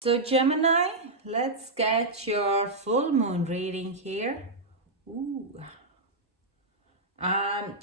So Gemini, let's get your full moon reading here. Ooh.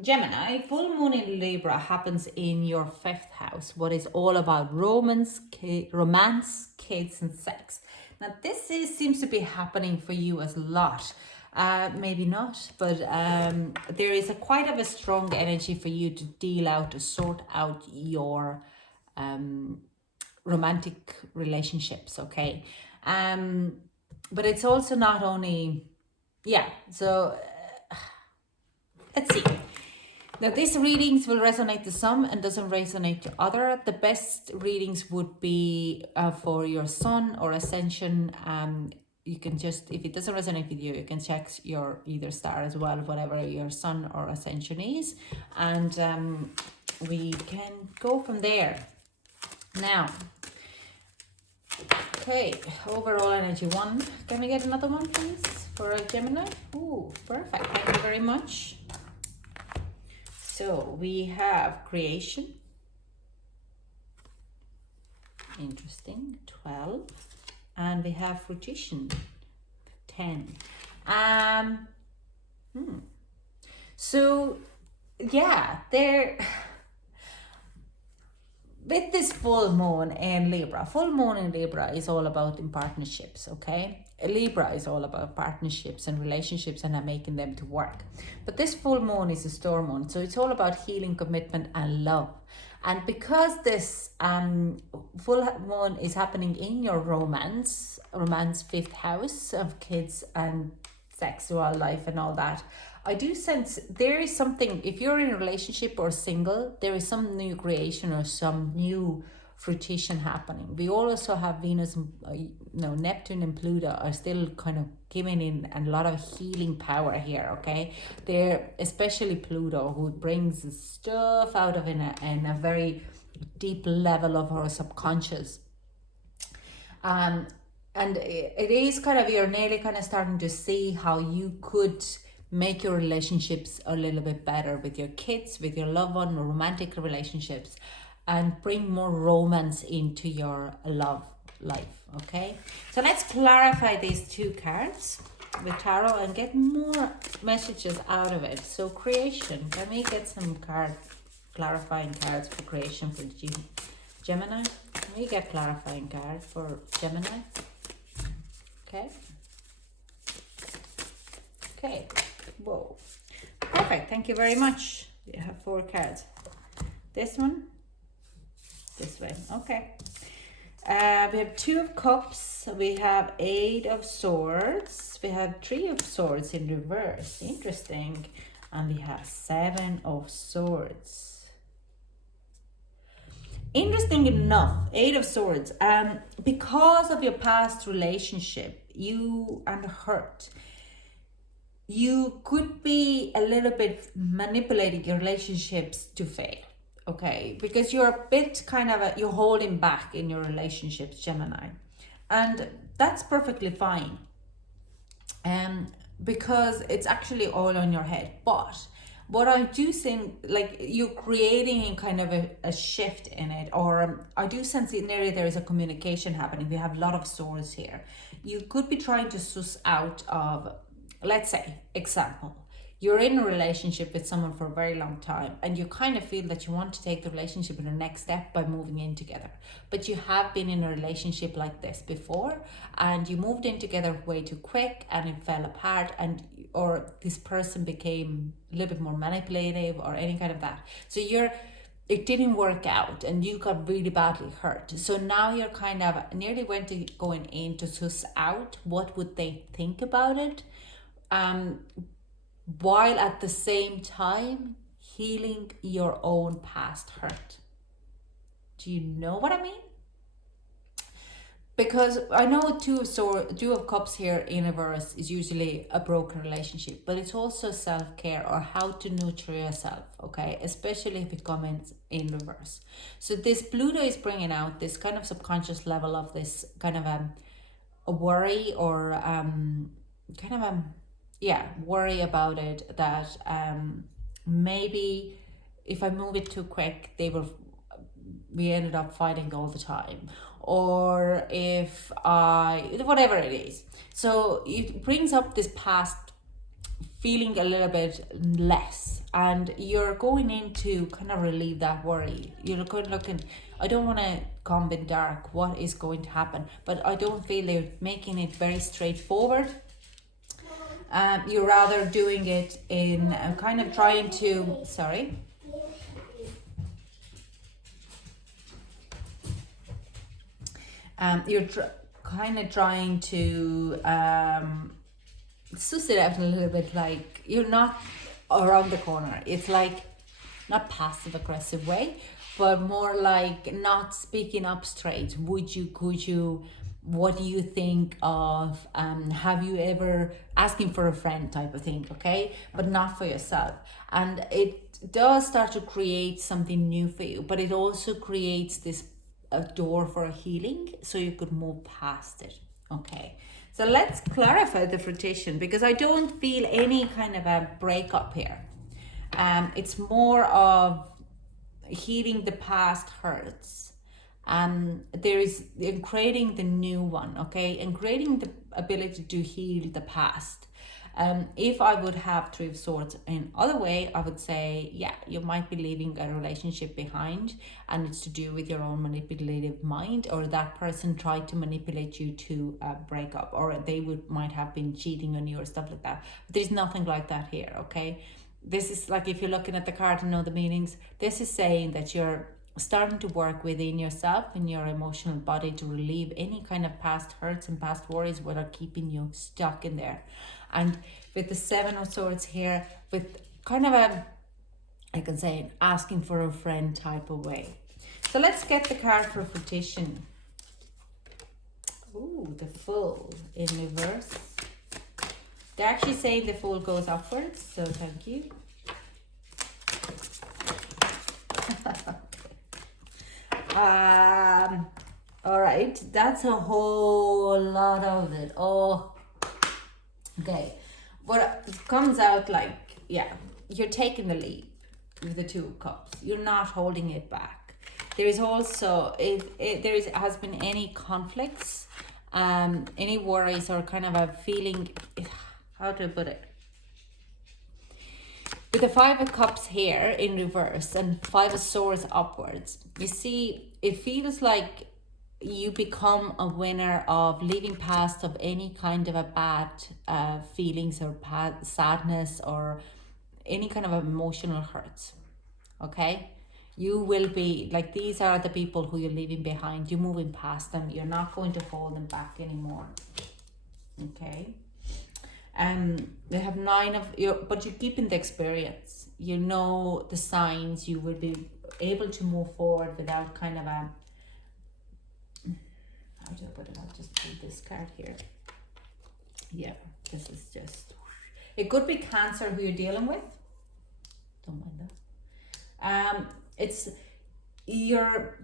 Gemini, full moon in Libra happens in your fifth house, what is all about romance, kids, and sex. Now, seems to be happening for you as a lot. Maybe not, but there is quite of a strong energy for you to sort out your romantic relationships, okay? But it's also not only, yeah, so let's see. Now, these readings will resonate to some and doesn't resonate to other. The best readings would be for your sun or ascension. You can just, if it doesn't resonate with you, you can check your either star as well, whatever your sun or ascension is. And we can go from there. Now, okay, overall energy 1. Can we get another one, please, for a Gemini? Ooh, perfect. Thank you very much. So we have creation. Interesting. 12. And we have fruition. 10. So yeah, there. With this full moon in Libra is all about in partnerships, okay? Libra is all about partnerships and relationships and making them to work. But this full moon is a storm moon, so it's all about healing, commitment, and love. And because this full moon is happening in your romance fifth house of kids and sexual life and all that, I do sense there is something, if you're in a relationship or single, there is some new creation or some new fruition happening. We also have Venus, Neptune and Pluto are still kind of giving in a lot of healing power here, okay? They're, especially Pluto, who brings stuff out of in a very deep level of our subconscious. And it is kind of, you're nearly kind of starting to see how you could make your relationships a little bit better with your kids, with your loved one, romantic relationships, and bring more romance into your love life, okay? So let's clarify these two cards with tarot and get more messages out of it. So creation, let me get some clarifying cards for creation for Gemini. Let me get clarifying card for Gemini. Okay. Okay. Whoa. Perfect. Thank you very much. You have 4 cards. This one. This way. Okay. We have 2 of Cups. We have 8 of Swords. We have 3 of Swords in reverse. Interesting. And we have 7 of Swords. Interesting enough, 8 of Swords. Because of your past relationship, you and hurt, you could be a little bit manipulating your relationships to fail, okay? Because you're a bit kind of, you're holding back in your relationships, Gemini. And that's perfectly fine. Because it's actually all on your head. But what I do think, like, you're creating kind of a shift in it, or I do sense in there is a communication happening. We have a lot of swords here. You could be trying to suss out of, let's say, example, you're in a relationship with someone for a very long time and you kind of feel that you want to take the relationship to the next step by moving in together. But you have been in a relationship like this before and you moved in together way too quick and it fell apart, and or this person became a little bit more manipulative or any kind of that. So it didn't work out and you got really badly hurt. So now you're kind of nearly going in to suss out what would they think about it, while at the same time healing your own past hurt. Do you know what I mean? Because I know two of Cups here in reverse is usually a broken relationship, but it's also self-care or how to nurture yourself, okay? Especially if it comes in reverse. So this Pluto is bringing out this kind of subconscious level of this kind of a worry or worry about it, that maybe if I move it too quick, we ended up fighting all the time, or if whatever it is. So it brings up this past feeling a little bit less, and you're going in to kind of relieve that worry. You're looking, I don't want to come in dark, what is going to happen? But I don't feel they're making it very straightforward. You're rather doing it in kind of trying to, sorry. You're kind of trying to suss it out a little bit, like you're not around the corner. It's like not passive aggressive way, but more like not speaking up straight. Would you, could you, what do you think of, have you ever, asking for a friend type of thing, okay? But not for yourself. And it does start to create something new for you, but it also creates this a door for healing, so you could move past it, okay? So let's clarify the flirtation, because I don't feel any kind of a breakup here. It's more of healing the past hurts. There is in creating the new one, okay, and creating the ability to heal the past. If I would have Three of Swords in other way, I would say, yeah, you might be leaving a relationship behind, and it's to do with your own manipulative mind, or that person tried to manipulate you to break up, or they might have been cheating on you or stuff like that. But there's nothing like that here, okay? This is like, if you're looking at the card and know the meanings, this is saying that you're starting to work within yourself, in your emotional body, to relieve any kind of past hurts and past worries that are keeping you stuck in there. And with the Seven of Swords here, with kind of a, I can say, asking for a friend type of way. So let's get the card for flirtation. Ooh, the Fool in reverse. They're actually saying the Fool goes upwards, so thank you. All right, that's a whole lot of it. Oh, okay. What comes out like, yeah, you're taking the leap with the Two of Cups. You're not holding it back. There is also, if has been any conflicts, any worries, or kind of a feeling, how do I put it? With the Five of Cups here in reverse and Five of Swords upwards, you see, it feels like you become a winner of leaving past of any kind of a bad feelings or sadness or any kind of emotional hurts, okay? You will be, like, these are the people who you're leaving behind. You're moving past them. You're not going to hold them back anymore, okay? They have but you're keeping the experience. You know the signs. You will be able to move forward without kind of a, how do I put it? I'll just pull this card here. Yeah, this is just, it could be Cancer who you're dealing with. Don't mind that. It's there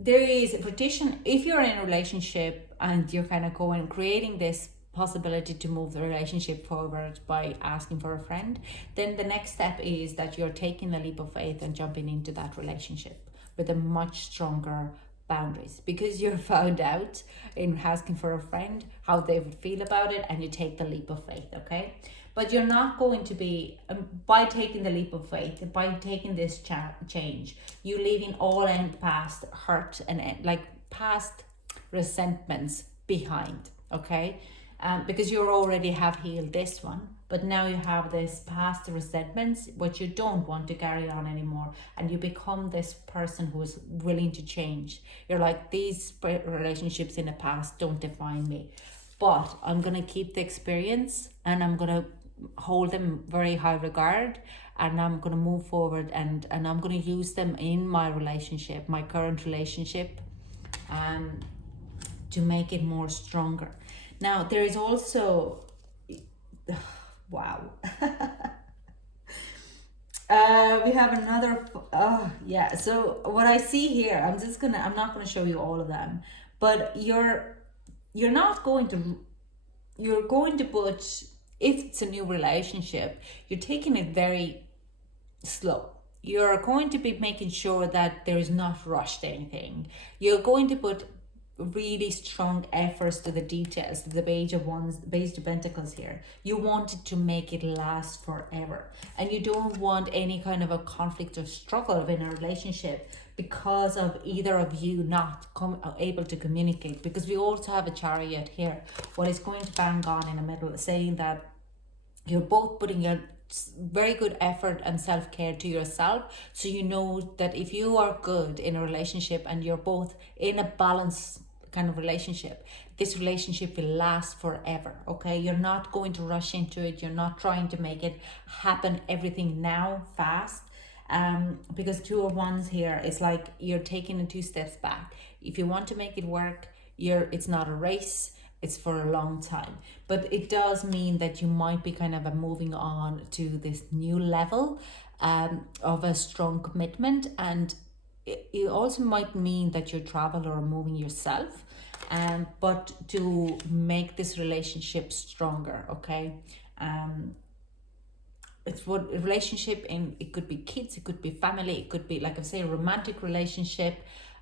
is a flirtation. If you're in a relationship and you're kind of creating this possibility to move the relationship forward by asking for a friend, then the next step is that you're taking the leap of faith and jumping into that relationship with a much stronger boundaries, because you're found out in asking for a friend how they would feel about it, and you take the leap of faith, okay? But you're not going to be, by taking the leap of faith, by taking this change, you leaving all end past hurt and like past resentments behind, okay? Because you already have healed this one, but now you have this past resentments which you don't want to carry on anymore, and you become this person who is willing to change. You're like, these relationships in the past don't define me, but I'm gonna keep the experience and I'm gonna hold them very high regard, and I'm gonna move forward, and I'm gonna use them in my relationship, my current relationship, to make it more stronger. Now, there is also, wow. We have another, yeah. So what I see here, I'm not gonna show you all of them, but you're going to put, if it's a new relationship, you're taking it very slow. you're going to be making sure that there is not rushed anything. You're going to put really strong efforts to the details, to the page of wands, page of pentacles here. You wanted to make it last forever, and you don't want any kind of a conflict or struggle in a relationship because of either of you not able to communicate. Because we also have a Chariot here, what is going to bang on in the middle, saying that you're both putting your very good effort and self-care to yourself, so you know that if you are good in a relationship and you're both in a balanced kind of relationship, this relationship will last forever. Okay, you're not going to rush into it. You're not trying to make it happen everything now fast, because Two of Wands here, it's like you're taking 2 steps back. If you want to make it work, it's not a race, it's for a long time. But it does mean that you might be kind of moving on to this new level of a strong commitment, and it also might mean that you travel or moving yourself, but to make this relationship stronger. Okay, it's what relationship in, it could be kids, it could be family, it could be, like I say, a romantic relationship,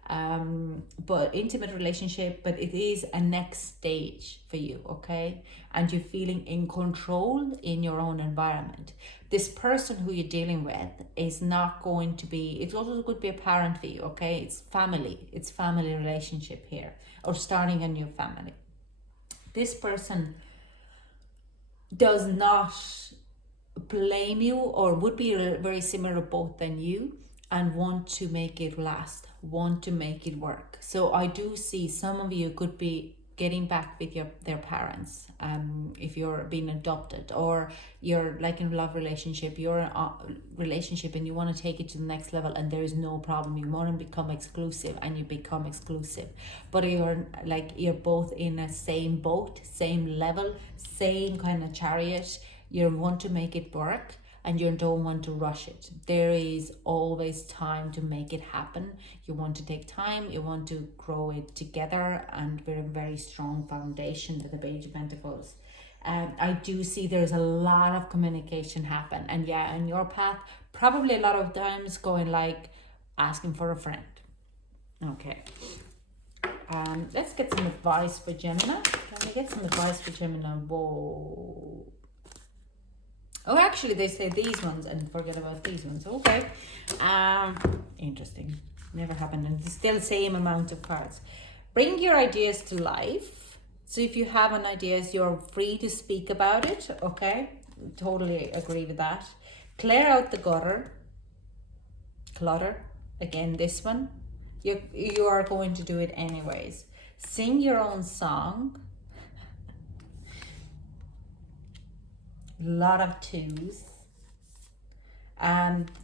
but intimate relationship, but it is a next stage for you. Okay, and you're feeling in control in your own environment. This person who you're dealing with is not going to be, it also could be a parent for you. Okay, it's family relationship here, or starting a new family. This person does not blame you, or would be very similar both than you, and want to make it last, want to make it work. So I do see some of you could be getting back with their parents, if you're being adopted, or you're like in a love relationship, you're in a relationship and you want to take it to the next level, and there is no problem, you want to become exclusive, and you become exclusive, but you're both in a same boat, same level, same kind of chariot. You want to make it work, and you don't want to rush it. There is always time to make it happen. You want to take time, you want to grow it together, and we're a very strong foundation with the Page of Pentacles. I do see there's a lot of communication happen, and yeah, in your path, probably a lot of times going like asking for a friend. Okay, let's get some advice for Gemini. Can we get some advice for Gemini? Whoa. Oh, actually, they say these ones and forget about these ones. Okay. Interesting. Never happened. And it's still the same amount of cards. Bring your ideas to life. So if you have an idea, you're free to speak about it. Okay. Totally agree with that. Clear out the clutter. Again, this one. You are going to do it anyways. Sing your own song. Lot of 2s.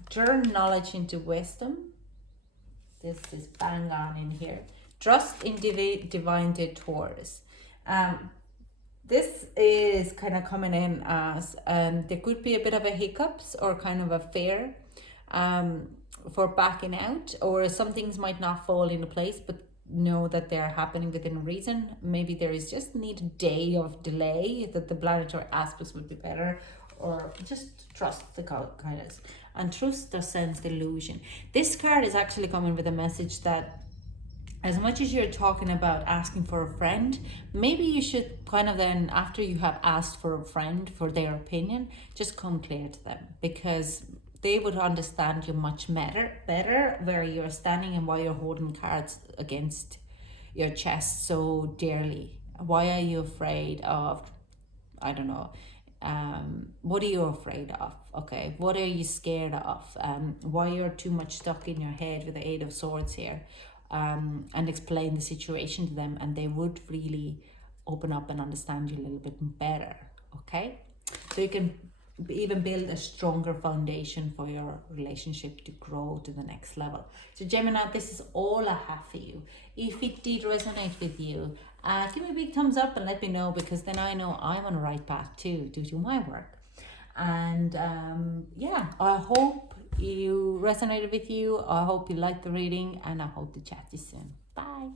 Turn knowledge into wisdom. This is bang on in here. Trust in divine detours. This is kind of coming in as there could be a bit of a hiccups or kind of a fear for backing out, or some things might not fall into place, but know that they're happening within a reason. Maybe there is just need a day of delay, that the planetary aspects would be better, or just trust the guidance. And trust the sense delusion. This card is actually coming with a message that as much as you're talking about asking for a friend, maybe you should kind of then, after you have asked for a friend for their opinion, just come clear to them, because they would understand you much better where you're standing and why you're holding cards against your chest so dearly. Why are you afraid of, I don't know, what are you afraid of? Okay, what are you scared of? Why you're too much stuck in your head with the 8 of Swords here, and explain the situation to them, and they would really open up and understand you a little bit better. Okay, so you can even build a stronger foundation for your relationship to grow to the next level. So Gemini, this is all I have for you. If it did resonate with you, give me a big thumbs up and let me know, because then I know I'm on the right path too to do my work. And yeah, I hope you resonated with you. I hope you liked the reading, and I hope to chat to you soon. Bye.